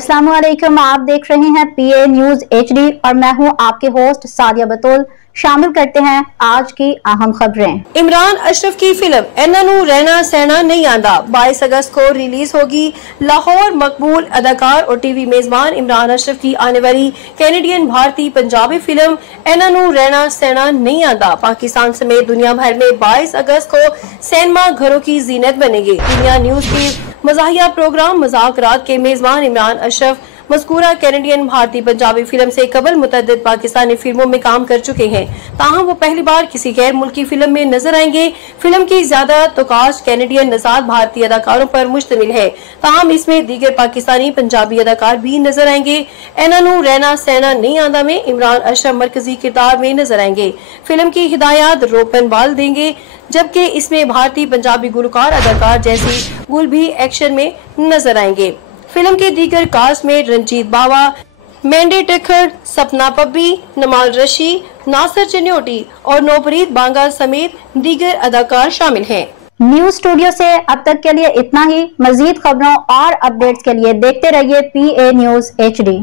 अस्सलाम वालेकुम। आप देख रहे हैं PA न्यूज HD और मैं हूं आपके होस्ट सादिया बतौल। शामिल करते हैं आज की अहम खबरें। इमरान अशरफ की फिल्म एनानू रहना सहना नहीं आंदा 22 अगस्त को रिलीज होगी। लाहौर मकबूल अदाकार और टीवी मेजबान इमरान अशरफ की आने वाली कैनेडियन भारतीय पंजाबी फिल्म एनानू रहना सहना नहीं आंदा पाकिस्तान समेत दुनिया भर में 22 अगस्त को सिनेमा घरों की जीनत बनेगी। दुनिया न्यूज की मज़ाहिया प्रोग्राम मुज़ाकरात के मेजबान इमरान अशरफ मज़कूरा कैनेडियन भारतीय पंजाबी फिल्म से कबल मुतअद्दिद पाकिस्तानी फिल्मों में काम कर चुके हैं, ताहम वो पहली बार किसी गैर मुल्की फिल्म में नजर आएंगे। फिल्म की ज्यादा तो कास्ट कैनेडियन नज़ाद भारतीय अदाकारों पर मुश्तमिल है, ताहम इसमें दीगर पाकिस्तानी पंजाबी अदाकार भी नजर आएंगे। एनानू रहना सहना नहीं आंदा में इमरान अशरफ मरकजी किरदार में नजर आएंगे। फिल्म की हिदायत रोपन बाल देंगे, जबकि इसमें भारतीय पंजाबी गुलकार अदाकार जैसी गुल भी एक्शन में नजर आएंगे। फिल्म के दीगर कास्ट में रंजीत बावा, मैंडे टेखर, सपना पब्बी, नमाल रशी, नासिर चन्योटी और नौपरीत बांगा समेत दीगर अदाकार शामिल हैं। न्यूज स्टूडियो से अब तक के लिए इतना ही। मजीद खबरों और अपडेट्स के लिए देखते रहिए PA न्यूज HD।